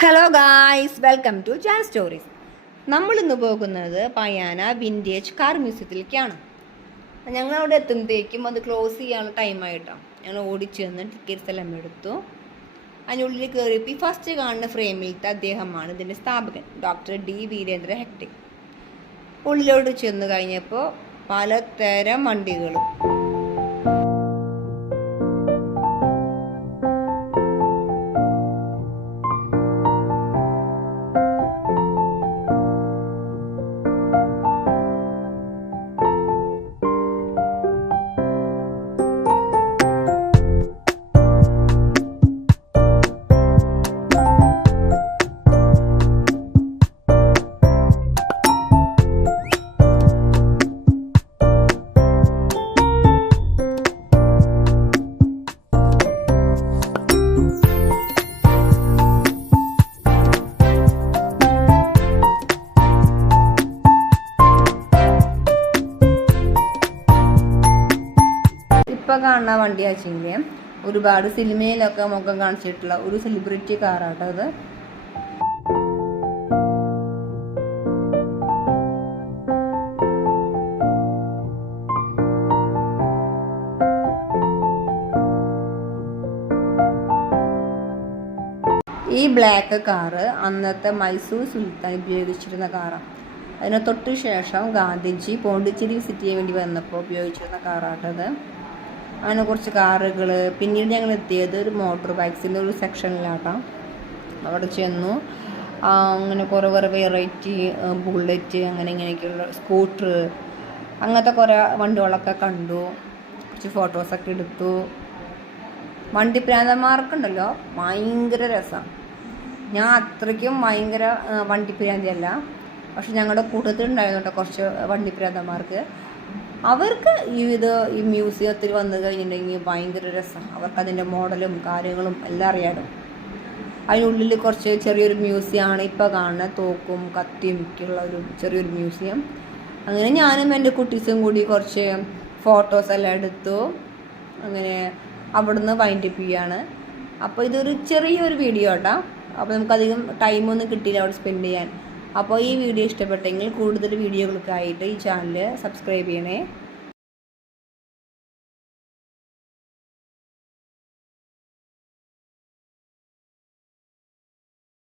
Hello guys welcome to Jaan stories നമ്മൾ ഇന്ന് പോകുന്നത് പയാന വിന്റേജ് കാർ മ്യൂസിയത്തിലേക്കാണ് ഞങ്ങൾ അവിടെ എത്തുമ്പോഴത്തേക്കും അത് ക്ലോസ് ചെയ്യാനുള്ള ടൈമായിട്ടാണ് ഞങ്ങൾ ഓടിച്ചു ചെന്ന് ടിക്കറ്റ്സ് എല്ലാം എടുത്തു. അതിനുള്ളിൽ കയറിയപ്പോൾ ഫസ്റ്റ് കാണുന്ന ഫ്രെയിമിലത്തെ അദ്ദേഹമാണ് ഇതിന്റെ സ്ഥാപകൻ ഡോക്ടർ ഡി വീരേന്ദ്ര ഹെക്ടിക് ഉള്ളിലോട്ട് ചെന്ന് കഴിഞ്ഞപ്പോൾ പലതരം വണ്ടികളും ഇപ്പൊ കാണുന്ന വണ്ടി വെച്ചെങ്കിൽ ഒരുപാട് സിനിമയിലൊക്കെ മുഖം കാണിച്ചിട്ടുള്ള ഒരു സെലിബ്രിറ്റി കാറാട്ടോ അത് ഈ ബ്ലാക്ക് കാറ് അന്നത്തെ മൈസൂർ സുൽത്താൻ ഉപയോഗിച്ചിരുന്ന കാറാണ് അതിന് തൊട്ട് ശേഷം ഗാന്ധിജി പോണ്ടിച്ചേരി വിസിറ്റ് ചെയ്യാൻ വേണ്ടി വന്നപ്പോൾ ഉപയോഗിച്ചിരുന്ന കാറാട്ടത് അങ്ങനെ കുറച്ച് കാറുകൾ പിന്നീട് ഞങ്ങൾ എത്തിയത് ഒരു മോട്ടോർ ബൈക്സിന്റെ ഒരു സെക്ഷനിലാട്ടാം. അവിടെ ചെന്നു. അങ്ങനെ കുറേ കുറേ വെറൈറ്റി ബുള്ളറ്റ് അങ്ങനെ ഇങ്ങനെയൊക്കെയുള്ള സ്കൂട്ടർ അങ്ങനത്തെ കുറേ വണ്ടികളൊക്കെ കണ്ടു. കുറച്ച് ഫോട്ടോസൊക്കെ എടുത്തു. വണ്ടി പ്രാന്തന്മാർക്കുണ്ടല്ലോ ഭയങ്കര രസമാണ് ഞാൻ അത്രയ്ക്കും ഭയങ്കര വണ്ടി പ്രാന്തിയല്ല പക്ഷെ ഞങ്ങളുടെ കൂട്ടത്തിൽ കൂട്ടത്തിലുണ്ടായിരുന്നു കുറച്ച് വണ്ടിപ്പിരാന്തന്മാർക്ക് അവർക്ക് ഇത് ഈ മ്യൂസിയത്തിൽ വന്നു കഴിഞ്ഞിട്ടുണ്ടെങ്കിൽ ഭയങ്കര രസം. അവർക്ക് അതിന്റെ മോഡലും കാര്യങ്ങളും എല്ലാം അറിയാലോ. അതിനുള്ളിൽ കുറച്ച് ചെറിയൊരു മ്യൂസിയമാണ് ഇപ്പോൾ കാണുന്ന. തോക്കും കത്തിയും ഒക്കെയുള്ള ഒരു ചെറിയൊരു മ്യൂസിയം. അങ്ങനെ ഞാനും എന്റെ കുട്ടീസും കൂടി കുറച്ച് ഫോട്ടോസ് എല്ലാം എടുത്തു. അങ്ങനെ അവിടുന്ന് വൈൻഡപ്പ് ചെയ്യാണ്. അപ്പോൾ ഇതൊരു ചെറിയൊരു വീഡിയോ കേട്ടോ അപ്പോൾ നമുക്കധികം ടൈമൊന്നും കിട്ടിയില്ല അവിടെ സ്പെൻഡ് ചെയ്യാൻ. അപ്പോൾ ഈ വീഡിയോ ഇഷ്ടപ്പെട്ടെങ്കിൽ കൂടുതൽ വീഡിയോകൾക്കായിട്ട് ഈ ചാനൽ സബ്സ്ക്രൈബ് ചെയ്യണേ.